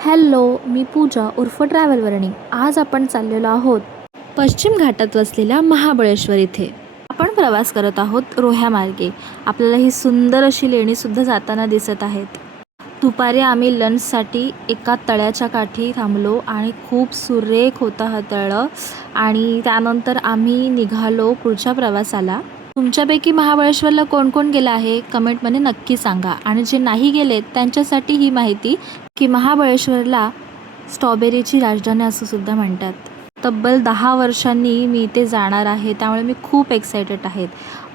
Hello, मी पूजा उर्फ ट्रॅव्हलवरणी. आज आपण चाललेलो आहोत पश्चिम घाटात वसलेल्या महाबळेश्वर इथे. आपण प्रवास करत आहोत रोह्यामार्गे. आपल्याला ही सुंदर अशी लेणीसुद्धा जाताना दिसत आहेत. दुपारी आम्ही लंचसाठी एका तळ्याच्या काठी थांबलो आणि खूप सुरेख होतं हा तळं. आणि त्यानंतर आम्ही निघालो पुढच्या प्रवासाला. तुमच्यापैकी महाबळेश्वरला कोण कोण गेलं आहे कमेंटमध्ये नक्की सांगा. आणि जे नाही गेलेत त्यांच्यासाठी ही माहिती की महाबळेश्वरला स्ट्रॉबेरीची राजधानी असं सुद्धा म्हणतात. तब्बल 10 वर्षांनी मी इथे जाणार आहे, त्यामुळे मी खूप एक्सायटेड आहेत.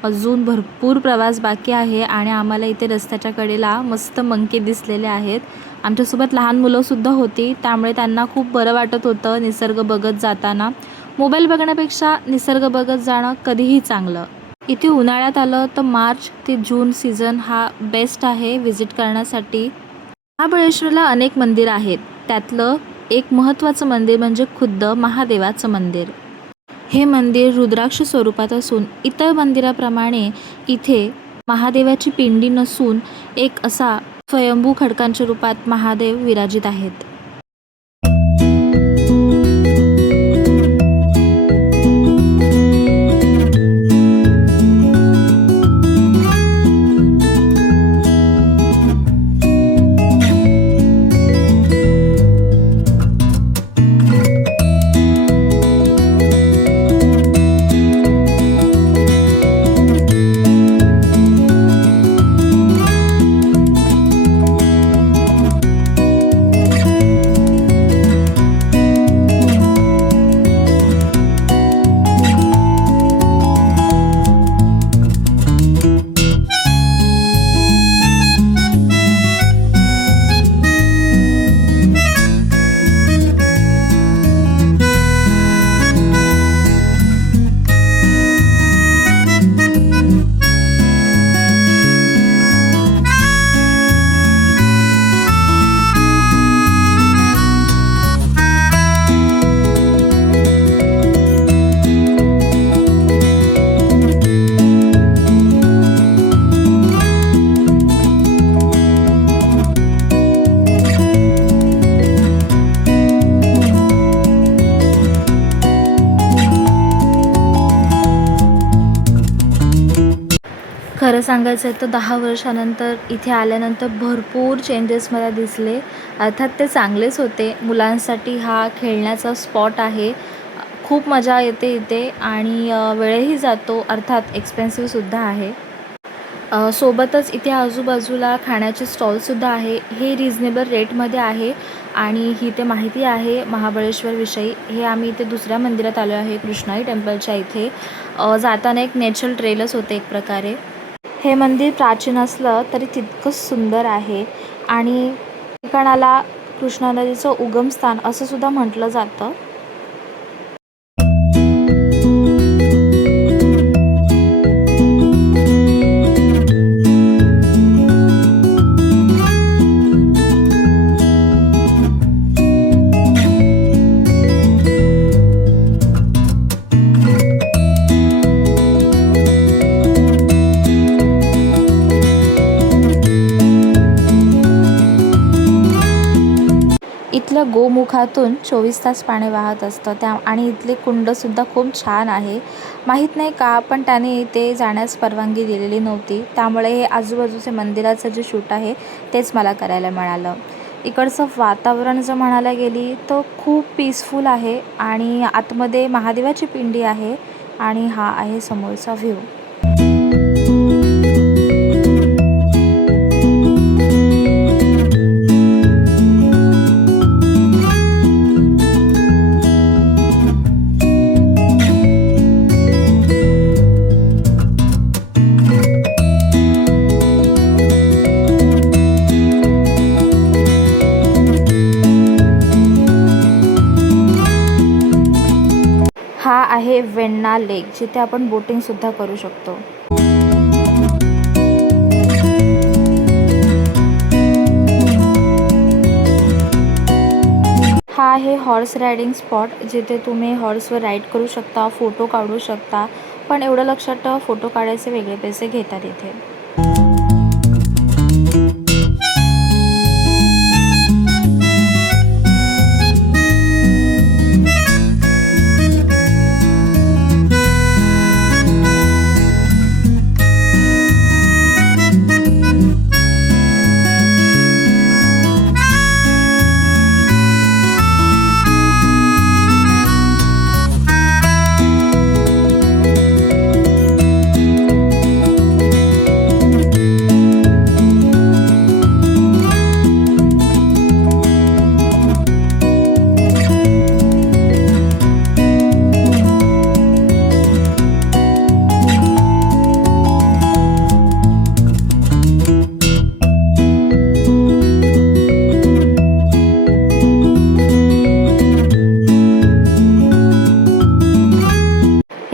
अजून भरपूर प्रवास बाकी आहे आणि आम्हाला इथे रस्त्याच्या कडेला मस्त मंकी दिसलेले आहेत. आमच्यासोबत लहान मुलंसुद्धा होती, त्यामुळे त्यांना खूप बरं वाटत होतं निसर्ग बघत जाताना. मोबाईल बघण्यापेक्षा निसर्ग बघत जाणं कधीही चांगलं. इथे उन्हाळ्यात आलं तर मार्च ते जून सीझन हा बेस्ट आहे व्हिजिट करण्यासाठी. महाबळेश्वरला अनेक मंदिरं आहेत. त्यातलं एक महत्त्वाचं मंदिर म्हणजे खुद्द महादेवाचं मंदिर. हे मंदिर रुद्राक्ष स्वरूपात असून इतर मंदिराप्रमाणे इथे महादेवाची पिंडी नसून एक असा स्वयंभू खडकांच्या रूपात महादेव विराजित आहेत. खरं सांगायचं आहे तर 10 वर्षानंतर इथे आल्यानंतर भरपूर चेंजेस मला दिसले. अर्थात ते चांगलेच होते. मुलांसाठी हा खेळण्याचा स्पॉट आहे. खूप मजा येते इथे आणि वेळही जातो. अर्थात एक्सपेन्सिव्हसुद्धा आहे. सोबतच इथे आजूबाजूला खाण्याचे स्टॉलसुद्धा आहे. हे रिजनेबल रेटमध्ये आहे आणि ही ते माहिती आहे महाबळेश्वरविषयी. हे आम्ही इथे दुसऱ्या मंदिरात आलो आहे, कृष्णाई टेम्पलच्या इथे. जाताना एक नॅचरल ट्रेलच होते एक प्रकारे. हे मंदिर प्राचीन असलं तरी तितकंच सुंदर आहे आणि ठिकाणाला कृष्णा नदीचं उगमस्थान असं सुद्धा म्हटलं जातं. इथल्या गोमुखातून 24 तास पाणी वाहत असतं आणि इथले कुंडसुद्धा खूप छान आहे. माहीत नाही का पण त्याने इथे जाण्यास परवानगी दिलेली नव्हती, त्यामुळे हे आजूबाजूचे मंदिराचं जे शूट आहे तेच मला करायला मिळालं. इकडचं वातावरण जर म्हणायला गेली तर खूप पीसफुल आहे आणि आतमध्ये महादेवाची पिंडी आहे आणि हा आहे समोरचा व्ह्यू. हा आहे वेण्णा लेक, जिथे आपण बोटिंगसुद्धा करू शकतो. हा आहे हॉर्स रायडिंग स्पॉट, जिथे तुम्ही हॉर्सवर राईड करू शकता, फोटो काढू शकता. पण एवढं लक्षात ठेवा, फोटो काढायचे वेगळे पैसे घेतात इथे.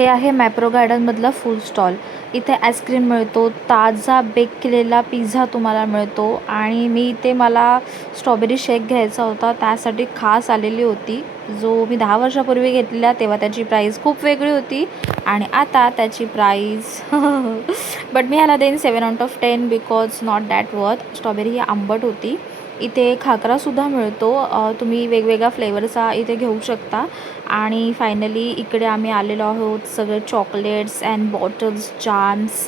आहे मॅप्रो गार्डनमधला फूड स्टॉल. इथे आईस्क्रीम मिळतो, ताजा बेक केलेला पिझ्झा तुम्हाला मिळतो आणि मी इथे मला स्ट्रॉबेरी शेक घ्यायचा होता, त्यासाठी खास आलेली होती. जो मी 10 वर्षापूर्वी घेतलेला तेव्हा त्याची प्राईस खूप वेगळी होती आणि आता त्याची प्राईस बट मी ह्याला देईन 7/10 because not that worth. Strawberry ही आंबट होती. इथे खाकरासुद्धा मिळतो, तुम्ही वेगवेगळ्या फ्लेवरचा इथे घेऊ शकता. आणि फायनली इकडे आम्ही आलेलो आहोत सगळे chocolates and bottles, jams,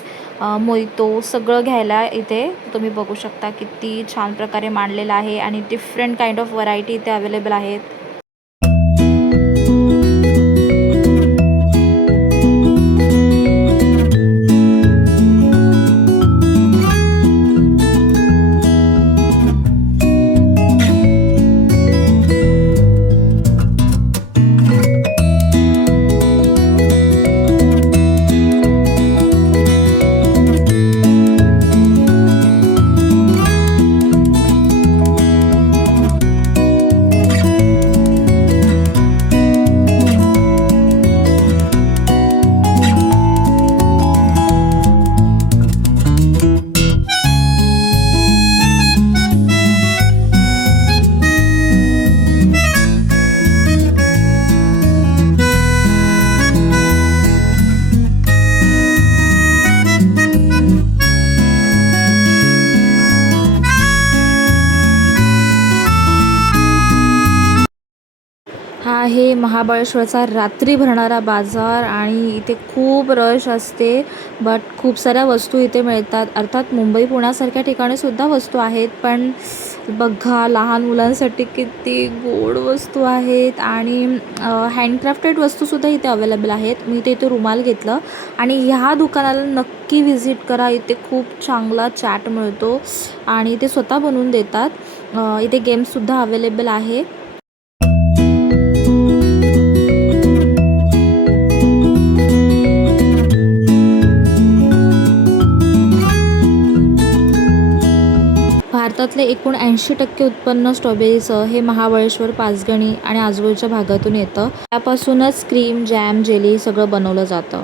mojito सगळं घ्यायला. इथे तुम्ही बघू शकता किती छान प्रकारे मांडलेलं आहे आणि डिफरंट काइंड ऑफ व्हरायटी इथे अवेलेबल आहेत. हा आहे महाबळेश्वरचा रात्री भरणारा बाजार आणि इथे खूप रश असते, बट खूप साऱ्या वस्तू इथे मिळतात. अर्थात मुंबई पुण्यासारख्या ठिकाणी सुद्धा वस्तू आहेत, पण बघा लहान मुलांसाठी किती गोड वस्तू आहेत आणि हँडक्राफ्टेड वस्तूसुद्धा इथे अवेलेबल आहेत. मी इथे रुमाल घेतलं आणि ह्या दुकानाला नक्की व्हिजिट करा. इथे खूप चांगला चॅट मिळतो आणि ते स्वतः बनवून देतात. इथे गेम्ससुद्धा अवेलेबल आहे. भारतातले एकूण 80% उत्पन्न स्ट्रॉबेरीचं हे महाबळेश्वर, पाचगणी आणि आजूबाजूच्या भागातून येतं. त्यापासूनच क्रीम, जॅम, जेली सगळं बनवलं जातं.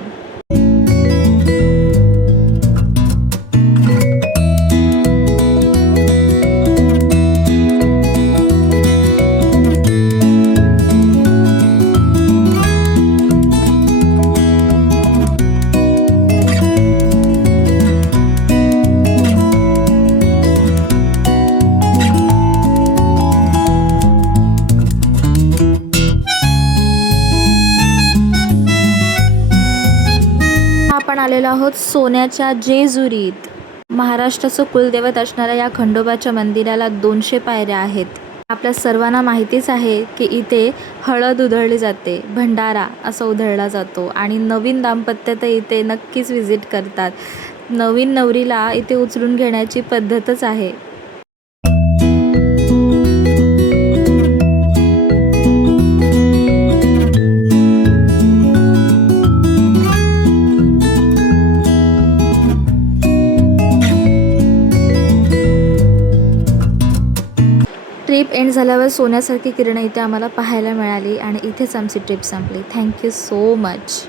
आपण आलेलो आहोत सोन्याच्या जेजुरीत. महाराष्ट्राचं कुलदैवत असणाऱ्या या खंडोबाच्या मंदिराला 200 पायऱ्या आहेत. आपल्या सर्वांना माहितीच आहे की इथे हळद उधळली जाते, भंडारा असा उधळला जातो आणि नवीन दाम्पत्य तर इथे नक्कीच व्हिजिट करतात. नवीन नवरीला इथे उचलून घेण्याची पद्धतच आहे. ट्रिप एंड झाल्यावर सोन्यासारखी किरणं इथे आम्हाला पाहायला मिळाली आणि इथेच आमची ट्रिप संपली. Thank you so much.